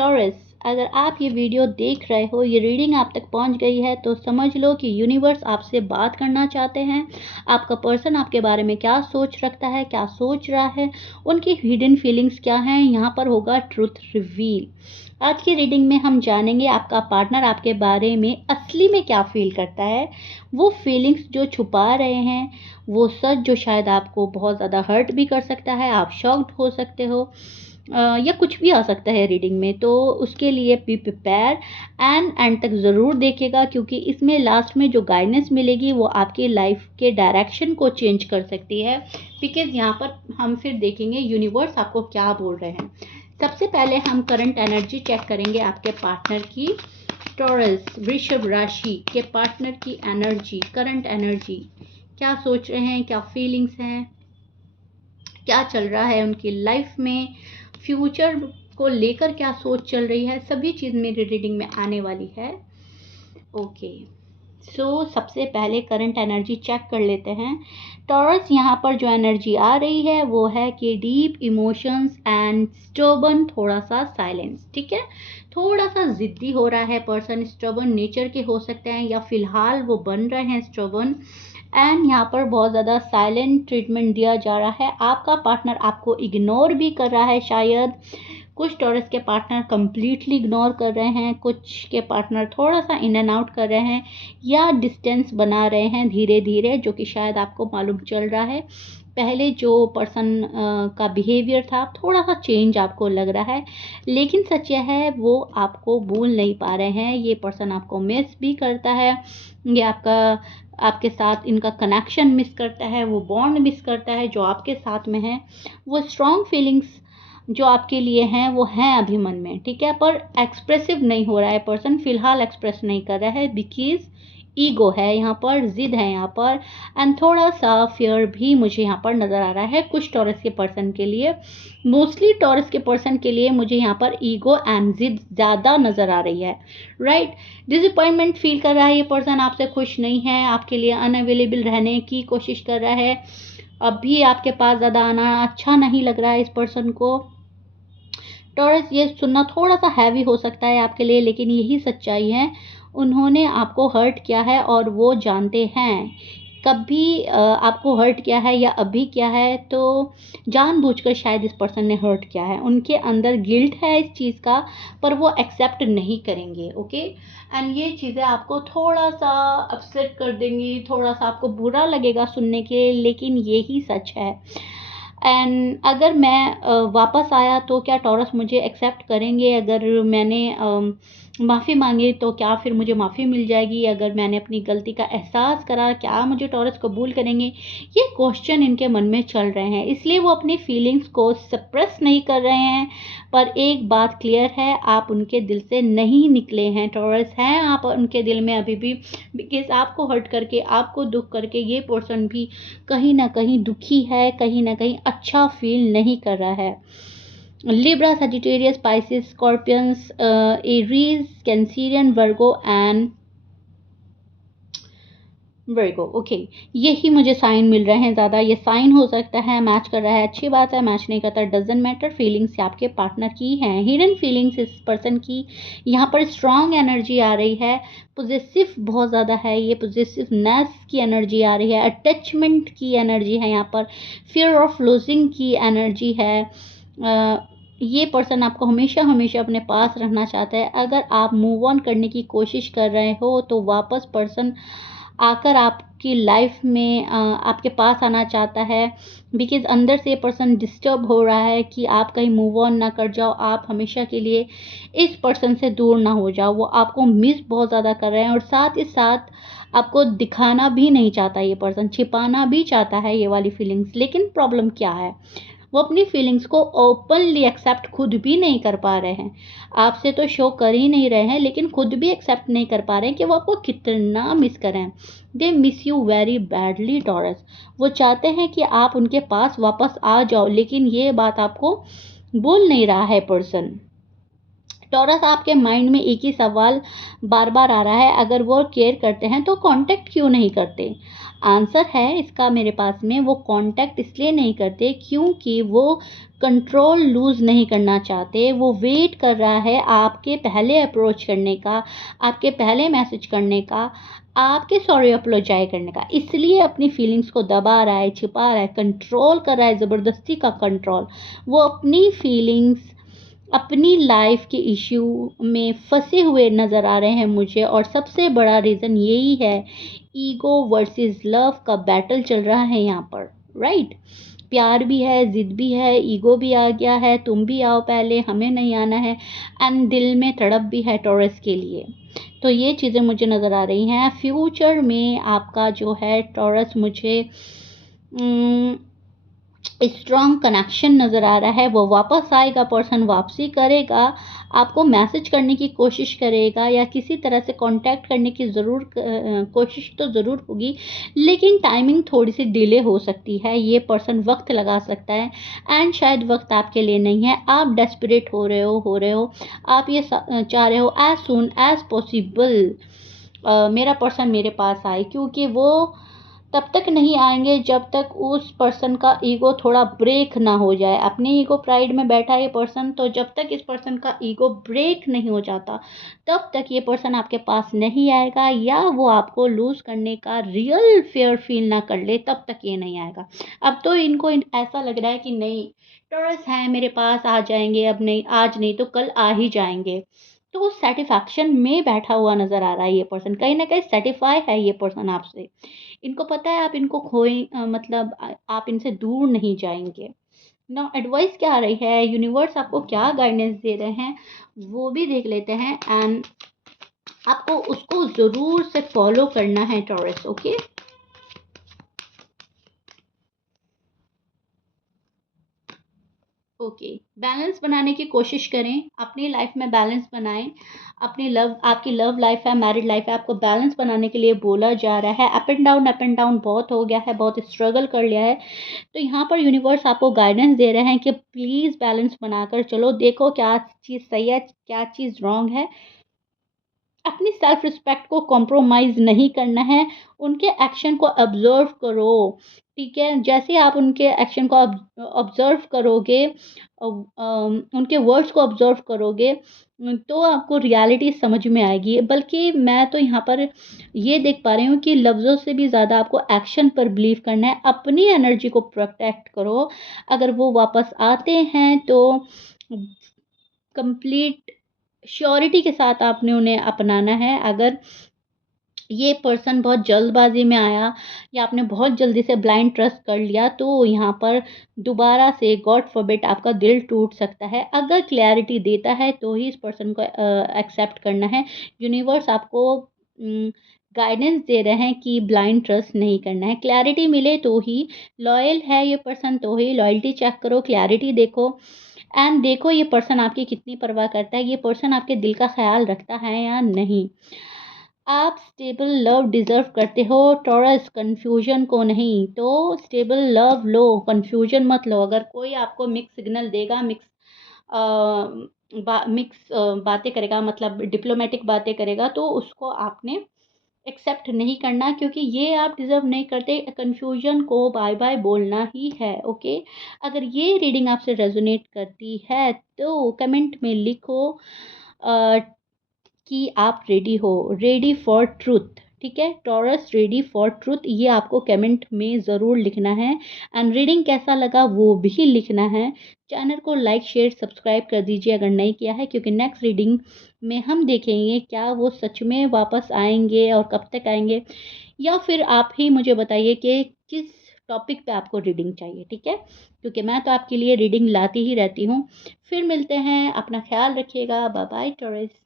Taurus, अगर आप ये वीडियो देख रहे हो, ये रीडिंग आप तक पहुंच गई है तो समझ लो कि यूनिवर्स आपसे बात करना चाहते हैं। आपका पर्सन आपके बारे में क्या सोच रखता है, क्या सोच रहा है, उनकी हिडन फीलिंग्स क्या हैं, यहाँ पर होगा ट्रुथ रिवील। आज की रीडिंग में हम जानेंगे आपका पार्टनर आपके बारे में असली में क्या फील करता है, वो फीलिंग्स जो छुपा रहे हैं, वो सच जो शायद आपको बहुत ज़्यादा हर्ट भी कर सकता है, आप शॉक्ड हो सकते हो, या कुछ भी आ सकता है रीडिंग में। तो उसके लिए बी प्रिपेयर एंड तक ज़रूर देखिएगा, क्योंकि इसमें लास्ट में जो गाइडेंस मिलेगी वो आपकी लाइफ के डायरेक्शन को चेंज कर सकती है। बिकॉज यहाँ पर हम फिर देखेंगे यूनिवर्स आपको क्या बोल रहे हैं। सबसे पहले हम करंट एनर्जी चेक करेंगे आपके पार्टनर की। टॉरस, वृषभ राशि के पार्टनर की एनर्जी, करंट एनर्जी, क्या सोच रहे हैं, क्या फीलिंग्स हैं, क्या चल रहा है उनकी लाइफ में, फ्यूचर को लेकर क्या सोच चल रही है, सभी चीज़ मेरी रीडिंग में आने वाली है। ओके, सो सबसे पहले करंट एनर्जी चेक कर लेते हैं। टॉरस, यहाँ पर जो एनर्जी आ रही है वो है कि डीप इमोशंस एंड स्टर्बन, थोड़ा सा साइलेंस। ठीक है, थोड़ा सा जिद्दी हो रहा है पर्सन, स्टर्बन नेचर के हो सकते हैं या फिलहाल वो बन रहे हैं स्टर्बन। एंड यहाँ पर बहुत ज़्यादा साइलेंट ट्रीटमेंट दिया जा रहा है। आपका पार्टनर आपको इग्नोर भी कर रहा है शायद। कुछ टॉरस के पार्टनर कंप्लीटली इग्नोर कर रहे हैं, कुछ के पार्टनर थोड़ा सा इन एंड आउट कर रहे हैं या डिस्टेंस बना रहे हैं धीरे धीरे, जो कि शायद आपको मालूम चल रहा है। पहले जो पर्सन का बिहेवियर था थोड़ा सा चेंज आपको लग रहा है, लेकिन सच यह है वो आपको भूल नहीं पा रहे हैं। ये पर्सन आपको मिस भी करता है, ये आपके साथ इनका कनेक्शन मिस करता है, वो बॉन्ड मिस करता है जो आपके साथ में है। वो स्ट्रॉन्ग फीलिंग्स जो आपके लिए हैं वो हैं अभी मन में, ठीक है, पर एक्सप्रेसिव नहीं हो रहा है पर्सन, फिलहाल एक्सप्रेस नहीं कर रहा है बिकॉज ईगो है यहाँ पर, जिद है यहाँ पर, एंड थोड़ा सा फियर भी मुझे यहाँ पर नज़र आ रहा है कुछ टॉरस के पर्सन के लिए। मोस्टली टॉरस के पर्सन के लिए मुझे यहाँ पर ईगो एंड जिद ज़्यादा नज़र आ रही है। राइट, डिसअपॉइंटमेंट फील कर रहा है ये पर्सन, आपसे खुश नहीं है, आपके लिए अनअवेलेबल रहने की कोशिश कर रहा है। अभी आपके पास ज़्यादा आना अच्छा नहीं लग रहा है इस पर्सन को। टॉरस, ये सुनना थोड़ा सा हैवी हो सकता है आपके लिए, लेकिन यही सच्चाई है। उन्होंने आपको हर्ट किया है और वो जानते हैं। कभी आपको हर्ट किया है या अभी किया है तो जानबूझकर शायद इस पर्सन ने हर्ट किया है। उनके अंदर गिल्ट है इस चीज़ का, पर वो एक्सेप्ट नहीं करेंगे। ओके, एंड ये चीज़ें आपको थोड़ा सा अपसेट कर देंगी, थोड़ा सा आपको बुरा लगेगा सुनने के, लेकिन यही सच है। एंड अगर मैं वापस आया तो क्या टॉरस मुझे एक्सेप्ट करेंगे? अगर मैंने माफ़ी मांगी तो क्या फिर मुझे माफ़ी मिल जाएगी? अगर मैंने अपनी गलती का एहसास करा, क्या मुझे टॉरस कबूल करेंगे? ये क्वेश्चन इनके मन में चल रहे हैं, इसलिए वो अपनी फीलिंग्स को सप्रेस नहीं कर रहे हैं। पर एक बात क्लियर है, आप उनके दिल से नहीं निकले हैं टॉरस, हैं आप उनके दिल में अभी भी। बिकॉज आपको हर्ट करके, आपको दुख करके ये पर्सन भी कहीं ना कहीं दुखी है, कहीं ना कहीं अच्छा फील नहीं कर रहा है। Libra, Sagittarius, Pisces, Scorpions, Aries, Cancerian, Virgo and Virgo. Okay, यही मुझे साइन मिल रहे हैं ज़्यादा। ये साइन हो सकता है मैच कर रहा है, अच्छी बात है, मैच नहीं करता डजेंट मैटर। फीलिंग्स आपके पार्टनर की हैं, हिडन फीलिंग्स इस पर्सन की। यहाँ पर स्ट्रॉन्ग एनर्जी आ रही है, पोजेसिव बहुत ज़्यादा है, ये पोजेसिवनेस की एनर्जी आ रही है, अटैचमेंट की एनर्जी है यहाँ पर, फियर ऑफ लूजिंग की एनर्जी है। ये पर्सन आपको हमेशा हमेशा अपने पास रखना चाहता है। अगर आप मूव ऑन करने की कोशिश कर रहे हो तो वापस पर्सन आकर आपकी लाइफ में आपके पास आना चाहता है। बिकॉज अंदर से पर्सन डिस्टर्ब हो रहा है कि आप कहीं मूव ऑन ना कर जाओ, आप हमेशा के लिए इस पर्सन से दूर ना हो जाओ। वो आपको मिस बहुत ज़्यादा कर रहे हैं और साथ ही साथ आपको दिखाना भी नहीं चाहता, ये पर्सन छिपाना भी चाहता है ये वाली फीलिंग्स। लेकिन प्रॉब्लम क्या है, वो अपनी फीलिंग्स को ओपनली एक्सेप्ट खुद भी नहीं कर पा रहे हैं। आपसे तो शो कर ही नहीं रहे हैं, लेकिन खुद भी एक्सेप्ट नहीं कर पा रहे हैं कि वो आपको कितना मिस करें। They miss you very badly taurus. वो चाहते हैं कि आप उनके पास वापस आ जाओ, लेकिन ये बात आपको बोल नहीं रहा है पर्सन। टॉरस, आपके माइंड में एक ही सवाल बार बार आ रहा है, अगर वो केयर करते हैं तो कांटेक्ट क्यों नहीं करते? आंसर है इसका मेरे पास में, वो कांटेक्ट इसलिए नहीं करते क्योंकि वो कंट्रोल लूज़ नहीं करना चाहते। वो वेट कर रहा है आपके पहले अप्रोच करने का, आपके पहले मैसेज करने का, आपके सॉरी अपोलोजाइज करने का। इसलिए अपनी फीलिंग्स को दबा रहा है, छिपा रहा है, कंट्रोल कर रहा है, ज़बरदस्ती का कंट्रोल। वो अपनी फीलिंग्स, अपनी लाइफ के इश्यू में फंसे हुए नज़र आ रहे हैं मुझे, और सबसे बड़ा रीज़न यही है, ईगो वर्सेस लव का बैटल चल रहा है यहाँ पर, राइट? प्यार भी है, ज़िद भी है, ईगो भी आ गया है, तुम भी आओ पहले, हमें नहीं आना है, एंड दिल में तड़प भी है टॉरस के लिए। तो ये चीज़ें मुझे नज़र आ रही हैं। फ्यूचर में आपका जो है टॉरस, मुझे स्ट्रॉन्ग कनेक्शन नज़र आ रहा है। वो वापस आएगा, पर्सन वापसी करेगा, आपको मैसेज करने की कोशिश करेगा, या किसी तरह से कांटेक्ट करने की कोशिश तो ज़रूर होगी, लेकिन टाइमिंग थोड़ी सी डिले हो सकती है। ये पर्सन वक्त लगा सकता है, एंड शायद वक्त आपके लिए नहीं है। आप डेस्परेट हो रहे हो, आप ये चाह रहे हो एज सून एज पॉसिबल मेरा पर्सन मेरे पास आए, क्योंकि वो तब तक नहीं आएंगे जब तक उस पर्सन का ईगो थोड़ा ब्रेक ना हो जाए। अपने ईगो प्राइड में बैठा है ये पर्सन, तो जब तक इस पर्सन का ईगो ब्रेक नहीं हो जाता, तब तक ये पर्सन आपके पास नहीं आएगा, या वो आपको लूज़ करने का रियल फेयर फील ना कर ले, तब तक ये नहीं आएगा। अब तो इनको ऐसा लग रहा है कि नहीं, टॉरस है मेरे पास, आ जाएंगे, अब नहीं, आज नहीं तो कल आ ही जाएंगे। तो वो सेटिस्फैक्शन में बैठा हुआ नज़र आ रहा है ये पर्सन, कहीं ना कहीं सेटिस्फाई है ये पर्सन आपसे। इनको पता है आप इनको मतलब आप इनसे दूर नहीं जाएंगे। ना एडवाइस क्या आ रही है, यूनिवर्स आपको क्या गाइडेंस दे रहे हैं, वो भी देख लेते हैं, एंड आपको उसको ज़रूर से फॉलो करना है टॉरस, ओके? ओके, बैलेंस बनाने की कोशिश करें, अपनी लाइफ में बैलेंस बनाएं। अपनी लव, आपकी लव लाइफ है, मैरिड लाइफ है, आपको बैलेंस बनाने के लिए बोला जा रहा है। अप एंड डाउन बहुत हो गया है, बहुत स्ट्रगल कर लिया है। तो यहाँ पर यूनिवर्स आपको गाइडेंस दे रहे हैं कि प्लीज़ बैलेंस बनाकर चलो, देखो क्या चीज़ सही है, क्या चीज़ रॉन्ग है। अपनी सेल्फ रिस्पेक्ट को कॉम्प्रोमाइज़ नहीं करना है, उनके एक्शन को ऑब्ज़र्व करो, ठीक है? जैसे ही आप उनके एक्शन को ऑब्ज़र्व करोगे, उनके वर्ड्स को ऑब्ज़र्व करोगे, तो आपको रियलिटी समझ में आएगी। बल्कि मैं तो यहाँ पर ये देख पा रही हूँ कि लफ्ज़ों से भी ज़्यादा आपको एक्शन पर बिलीव करना है, अपनी एनर्जी को प्रोटेक्ट करो। अगर वो वापस आते हैं तो कंप्लीट श्योरिटी के साथ आपने उन्हें अपनाना है। अगर ये पर्सन बहुत जल्दबाजी में आया, या आपने बहुत जल्दी से ब्लाइंड ट्रस्ट कर लिया, तो यहाँ पर दोबारा से गॉड फॉरबिड आपका दिल टूट सकता है। अगर क्लैरिटी देता है तो ही इस पर्सन को एक्सेप्ट करना है। यूनिवर्स आपको गाइडेंस दे रहे हैं कि ब्लाइंड ट्रस्ट नहीं करना है, क्लैरिटी मिले तो ही। लॉयल है ये पर्सन तो ही, लॉयल्टी चेक करो, क्लैरिटी देखो, एंड देखो ये पर्सन आपकी कितनी परवाह करता है, ये पर्सन आपके दिल का ख्याल रखता है या नहीं। आप स्टेबल लव डिज़र्व करते हो टॉरस, कन्फ्यूजन को नहीं। तो स्टेबल लव लो, कन्फ्यूजन मत लो। अगर कोई आपको मिक्स सिग्नल देगा, मिक्स बातें करेगा, मतलब डिप्लोमेटिक बातें करेगा, तो उसको आपने एक्सेप्ट नहीं करना, क्योंकि ये आप डिज़र्व नहीं करते। कन्फ्यूजन को बाय बाय बोलना ही है, ओके? अगर ये रीडिंग आपसे रेजोनेट करती है तो कमेंट में लिखो अ, कि आप रेडी हो, रेडी फॉर ट्रूथ, ठीक है? टॉरस, रेडी फॉर ट्रूथ, ये आपको कमेंट में ज़रूर लिखना है, एंड रीडिंग कैसा लगा वो भी लिखना है। चैनल को लाइक शेयर सब्सक्राइब कर दीजिए अगर नहीं किया है, क्योंकि नेक्स्ट रीडिंग में हम देखेंगे क्या वो सच में वापस आएंगे और कब तक आएंगे, या फिर आप ही मुझे बताइए कि किस टॉपिक पे आपको रीडिंग चाहिए, ठीक है? क्योंकि मैं तो आपके लिए रीडिंग लाती ही रहती हूँ। फिर मिलते हैं, अपना ख्याल रखिएगा, बाय बाय टॉरस।